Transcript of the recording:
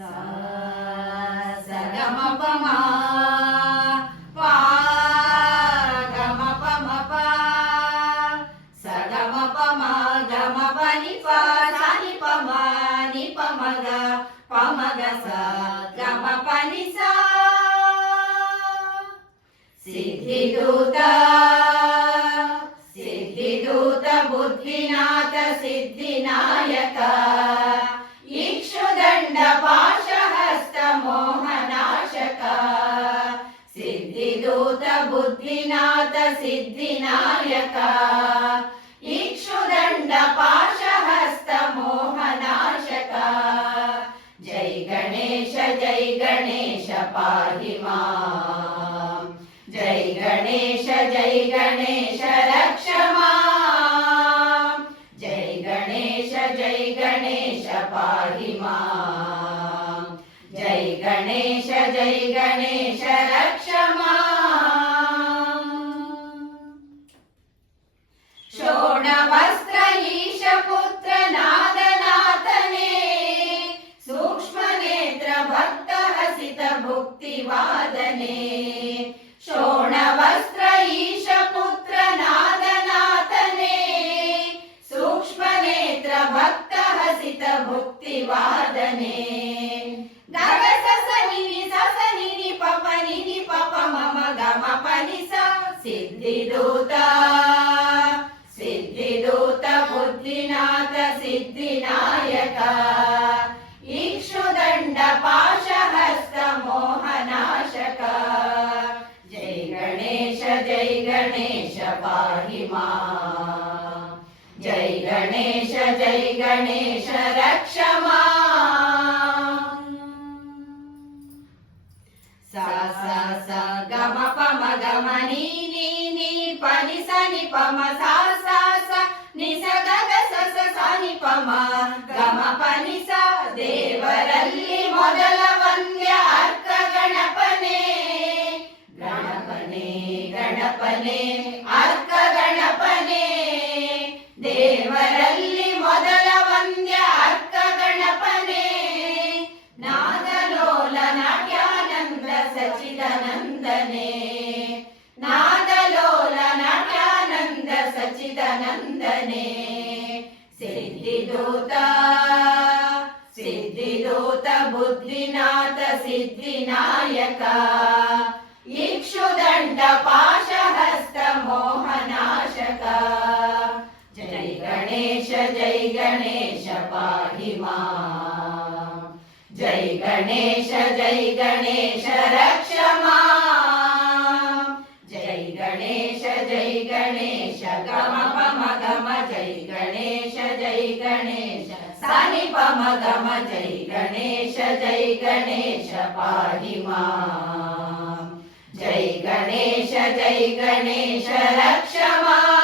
सा स ग म प म प ग म प म प स ग म प म ग म प नि प सा नि प म ग प म ग ಸ ग म प नि ಸ ಸಿದ್ಧಿದೂತ ಸಿದ್ಧಿದೂತ ಬುದ್ಧಿನಾಥ ಸಿದ್ಧಿನಾಯಕ ಇಕ್ಷುದಂಡ ಪಾಶಹಸ್ತ ಮೋಹನಾಶಕ ಸಿದ್ಧಿದೂತ ಬುದ್ಧಿನಾಥ ಸಿದ್ಧಿನಾಯಕ ಇಕ್ಷುದಂಡ ಪಾಶಹಸ್ತ ಮೋಹನಾಶಕ ಜೈ ಗಣೇಶ ಪಾಹಿ ಮಾಂ ಜೈ ಗಣೇಶ ರಕ್ಷ ಮಾಂ ಜೈ ಗಣೇಶ ಪಾಹಿ ಮಾಂ ಜೈ ಗಣೇಶ ರಕ್ಷ ಮಾಂ ಶೋಣವಸ್ತ್ರ ಈಶ ಪುತ್ರ ನಾದನಾಥನೇ ಸೂಕ್ಷ್ಮ ನೇತ್ರ ಭಕ್ತ ಹಸಿತ ಭುಕ್ತಿವಾದನೆ ಶೋಣವಸ್ತ್ರ ಈಶ ಪುತ್ರ ನಾದನಾಥನೇ ಸೂಕ್ಷ್ಮ ನೇತ್ರ ಭಕ್ತ ಹಸಿತ ಭುಕ್ತಿವಾದನೆ ಗಗ ಸಸ ನಿನಿ ಪಪ ಮಮ ಗಮ ಪನಿ ಸ ಸಿದ್ಧಿದೂತ ಸಿದ್ಧಿದೂತ ಬುದ್ಧಿನಾಥ ಸಿದ್ಧಿನಾಯಕ ಇಕ್ಷುದಂಡ ಪಾಶಹಸ್ತ ಮೋಹನಾಶಕ ಜೈ ಗಣೇಶ ಪಾಹಿ ಮಾಂ ಜೈ ಗಣೇಶ ರಕ್ಷ ಮಾಂ ಸ ಸ ಸ ಗ ಮ ಪ ಮ ಗ ಮ ನೀ ಪ ನಿ ಸ ನಿ ಪ ಮ ಸ ಸ ಸ ನಿ ಸ ಗ ಗ ಸ ಸ ಸ ನಿ ಪ ಮ ಗ ಮ ಪ ನಿ ಸ ದೇವರಲ್ಲಿ ಮೊದಲ ವಂದ್ಯ ಅರ್ಕ ಗಣಪನೇ ಅರ್ಕ ಗಣಪನೇ ದೇವರಲ್ಲಿ ಮೊದಲ ವಂದ್ಯ ಅರ್ಕ ಗಣಪನೇ ನಾದಲೋಲ ನಾಟ್ಯಾನಂದ ಸಚಿದಾನಂದನೇ ನಾದಲೋಲ ನಾಟ್ಯಾನಂದ ಸಚಿದಾನಂದನೇ ಸಿದ್ಧಿದೂತ ಬುದ್ಧಿನಾಥ ಸಿದ್ಧಿನಾಯಕ ಇಕ್ಷುದಂಡ ಪಾಶಹಸ್ತ ಮೋಹನಾಶಕ ಜೈ ಗಣೇಶ ಪಾಹಿ ಮಾಂ ಜೈ ಗಣೇಶ ರಕ್ಷ ಮಾಂ ಜೈ ಗಣೇಶ ಗಮ ಪಮ ಗಮ ಜೈ ಗಣೇಶ ಸ ನಿ ಪ ಮ ಗಮ ಜೈ ಗಣೇಶ ಪಾಹಿ ಮಾಂ ಜೈ ಗಣೇಶ ರಕ್ಷ ಮಾಂ